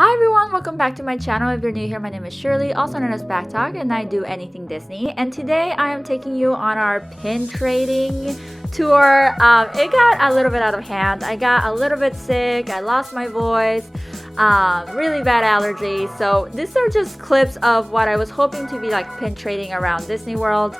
Hi everyone, welcome back to my channel. If you're new here, my name is Shirley, also known as Backttalk, and I do anything Disney. And today I am taking you on our pin trading tour. It got a little bit out of hand. I got a little bit sick, I lost my voice, really bad allergies. So these are just clips of what I was hoping to be like pin trading around Disney World.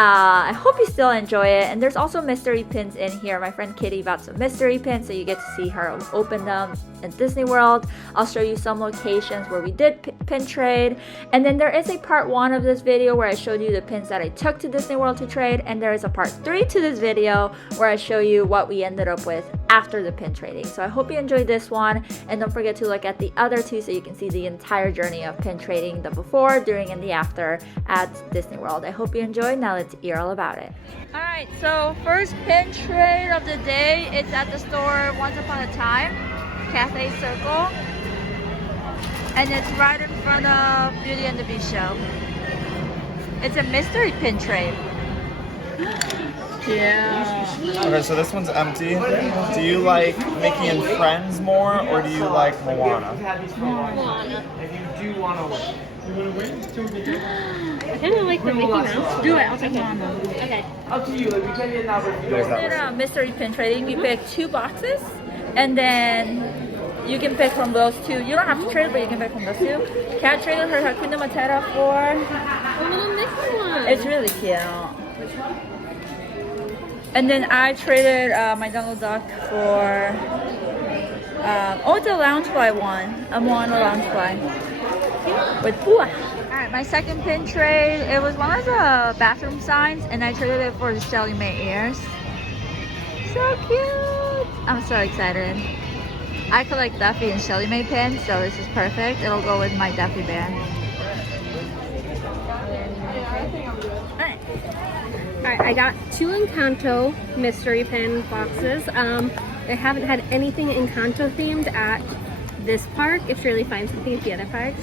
I hope you still enjoy it. And there's also mystery pins in here. My friend Kitty bought some mystery pins, so you get to see her open them in Disney World. I'll show you some locations where we did pin trade. And then there is a part 1 of this video where I showed you the pins that I took to Disney World to trade. And there is a part 3 to this video where I show you what we ended up with after the pin trading. So I hope you enjoyed this one. And don't forget to look at the other 2 so you can see the entire journey of pin trading, the before, during, and the after at Disney World. I hope you enjoyed. Now let's hear all about it. Alright, so first pin trade of the day. It's at the store Once Upon a Time, Cafe Circle. And it's right in front of Beauty and the Beast show. It's a mystery pin trade. Yeah. Okay, so this one's empty. Do you like Mickey and Friends more, or do you like Moana? Moana. If you do want to win. I kind of like the Mickey Mouse. Do it, I'll take Moana. Okay. Up to you. Like, we can get that one. We did mystery pin trading. We picked 2 boxes, and then you can pick from those 2. You don't have to trade, but you can pick from those 2. Kat traded her Hakuna Matata for... Oh, little Mickey one. It's really cute. And then I traded my Donald Duck for... it's a Loungefly one. A Moana Loungefly. With Pua. Alright, my second pin trade, it was one of the bathroom signs, and I traded it for the Shelly Mae ears. So cute! I'm so excited. I collect Duffy and Shelly Mae pins, so this is perfect. It'll go with my Duffy band. Alright, I got 2 Encanto mystery pin boxes. They haven't had anything Encanto themed at this park. If Shirley finds something at the other parks,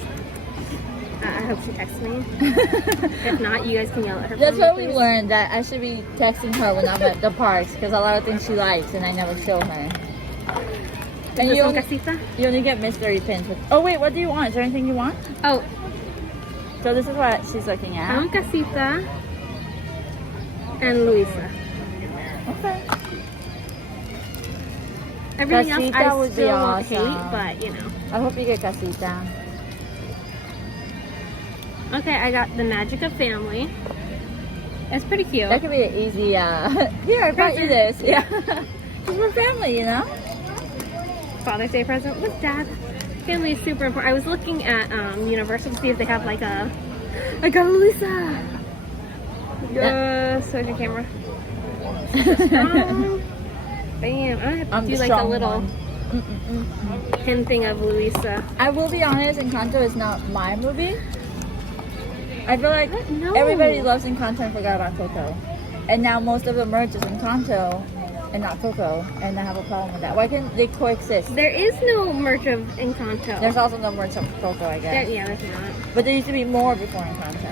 I hope she texts me. If not, you guys can yell at her. That's what we learned, that I should be texting her when I'm at the parks, because a lot of things she likes and I never show her. And you only get mystery pins with... Oh wait, what do you want? Is there anything you want? Oh. So this is what she's looking at. I want Casita and Luisa. Okay. Everything Casita else I would still be won't awesome. hate, but you know. I hope you get Casita. Okay, I got the Magic of Family. It's pretty cute. That could be an easy, here, I brought you this. Yeah. Because we're family, you know? Father's Day present with Dad. Family is super important. I was looking at Universal to see if they have like a... I got a Luisa! So your camera. Bam. I have to do like a little pin thing of Luisa. I will be honest, Encanto is not my movie. I feel like everybody loves Encanto and forgot about Coco. And now most of the merch is Encanto and not Coco. And I have a problem with that. Why can't they coexist? There is no merch of Encanto. There's also no merch of Coco, I guess. Yeah, there's not. But there used to be more before Encanto.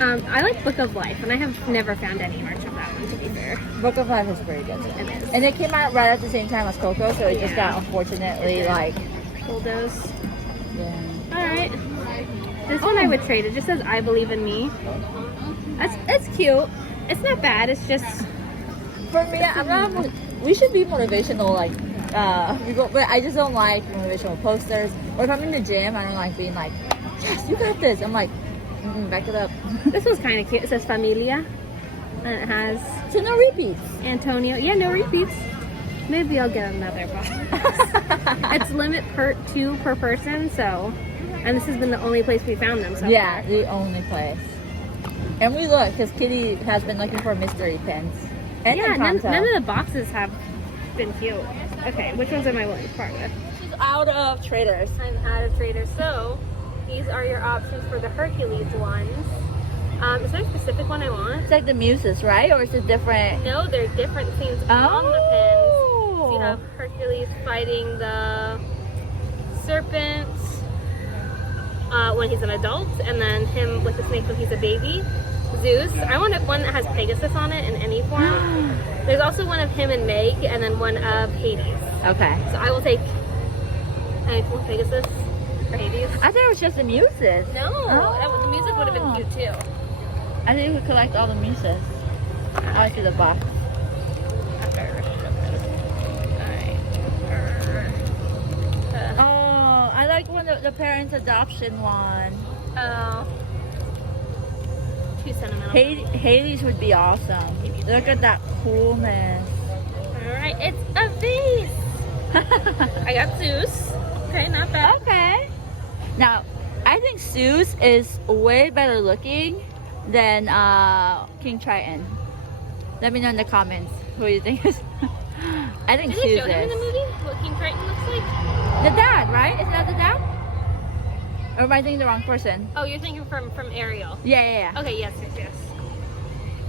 I like Book of Life, and I have never found any merch of that one, to be fair. Book of Life is pretty good. It is. And it came out right at the same time as Coco, so it just got, unfortunately, like... Bulldoze. Yeah. Alright. This one I would trade. It just says, I believe in me. It's cute. It's not bad. It's just... For me, I'm not... We should be motivational, like... but I just don't like motivational posters. Or if I'm in the gym, I don't like being like, yes, you got this. I'm like, back it up. This one's kind of cute. It says Familia. And it has... So no repeats. Antonio. Yeah, no repeats. Maybe I'll get another box. It's limit 2 per person, so... And this has been the only place we found them so Yeah, far. the only place. And we look, because Kitty has been looking for mystery pins. And yeah, none of the boxes have been cute. Okay, which ones am I willing to part with? She's out of traders. I'm out of traders, so these are your options for the Hercules ones. Is there a specific one I want? It's like the Muses, right? Or is it different? No, they're different scenes on the pins. So you have Hercules fighting the serpent when he's an adult, and then him with the snake when he's a baby. Zeus. I want one that has Pegasus on it in any form. There's also one of him and Meg, and then one of Hades. Okay. So I will take Anything with Pegasus or Hades? I thought it was just the muses. No, the music would have been cute too. I think we collect all the muses. I see the box. Oh, I like when the parents' adoption one. Oh. Too sentimental. Hades would be awesome. Look at that coolness. Alright, it's a vase. I got Zeus. Okay, not bad. Okay. Now, I think Zeus is way better looking than King Triton. Let me know in the comments who you think is. I think Did Zeus they show him in the is. movie? What King Triton looks like? The dad, right? Isn't that the dad? Or am I thinking the wrong person? Oh, you're thinking from Ariel. Yeah. Okay, yes.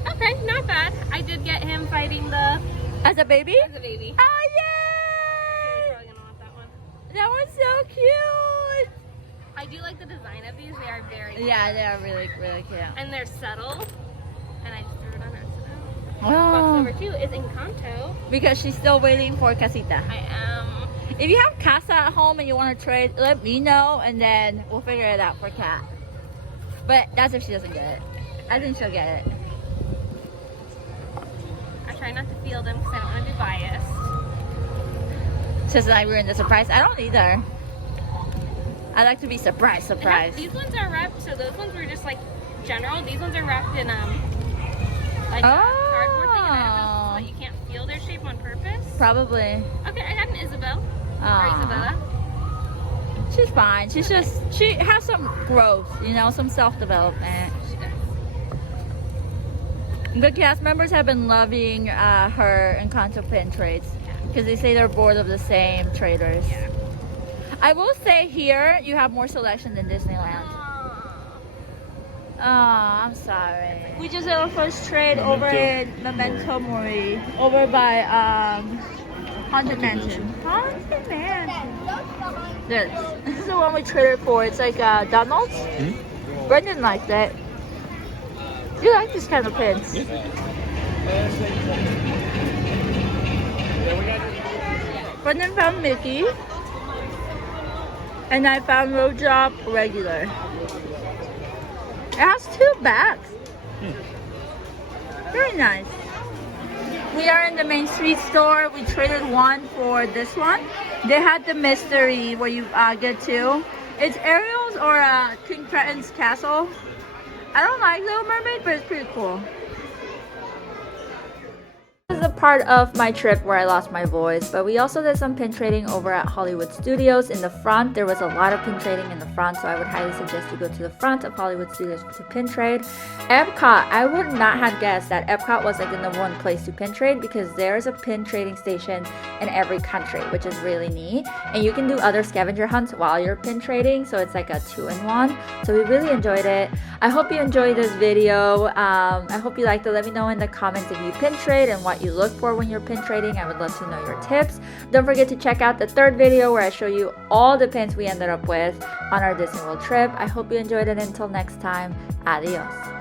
Okay, not bad. I did get him fighting the As a baby? as a baby. Oh, You're yay! probably gonna want that one. That one's so cute. I do like the design of these. They are very Yeah, they are really, really cute. and they're subtle. And I just threw it on accident. Box Oh, number 2 is Encanto. because she's still waiting for Casita. I am. If you have Casa at home and you want to trade, let me know and then we'll figure it out for Kat. But that's if she doesn't get it. I think she'll get it. I try not to feel them because I don't want to be biased. Just like ruin the surprise. I don't either. I like to be surprised. These ones are wrapped, so those ones were just like general. These ones are wrapped in like a cardboard thing, and I don't know so that you can't feel their shape on purpose. Probably. Okay, I got an Isabel. Or Aw. Isabella. She's fine. She has some growth, you know, some self-development. She does. The cast members have been loving her Encanto pin trades because they say they're bored of the same traders. Yeah. I will say here you have more selection than Disneyland. Oh, I'm sorry. We just did our first trade over in Memento Mori, over by Haunted Mansion. Haunted Mansion. This is the one we traded for. It's like Donald's. Brendan liked it. You like this kind of pins? Brendan found Mickey. And I found Road Drop regular. It has 2 backs. Very nice. We are in the Main Street store. We traded one for this one. They had the mystery where you get 2. It's Ariel's or King Triton's castle. I don't like Little Mermaid, but it's pretty cool. This is a part of my trip where I lost my voice, but we also did some pin trading over at Hollywood Studios. In the front, there was a lot of pin trading in the front, so I would highly suggest you go to the front of Hollywood Studios to pin trade. Epcot, I would not have guessed that Epcot was like the #1 place to pin trade because there's a pin trading station in every country, which is really neat. And you can do other scavenger hunts while you're pin trading, so it's like a 2-in-1. So we really enjoyed it. I hope you enjoyed this video. I hope you liked it. Let me know in the comments if you pin trade and what you look for when you're pin trading. I would love to know your tips. Don't forget to check out the 3rd video where I show you all the pins we ended up with on our Disney World trip. I hope you enjoyed it. Until next time, adios.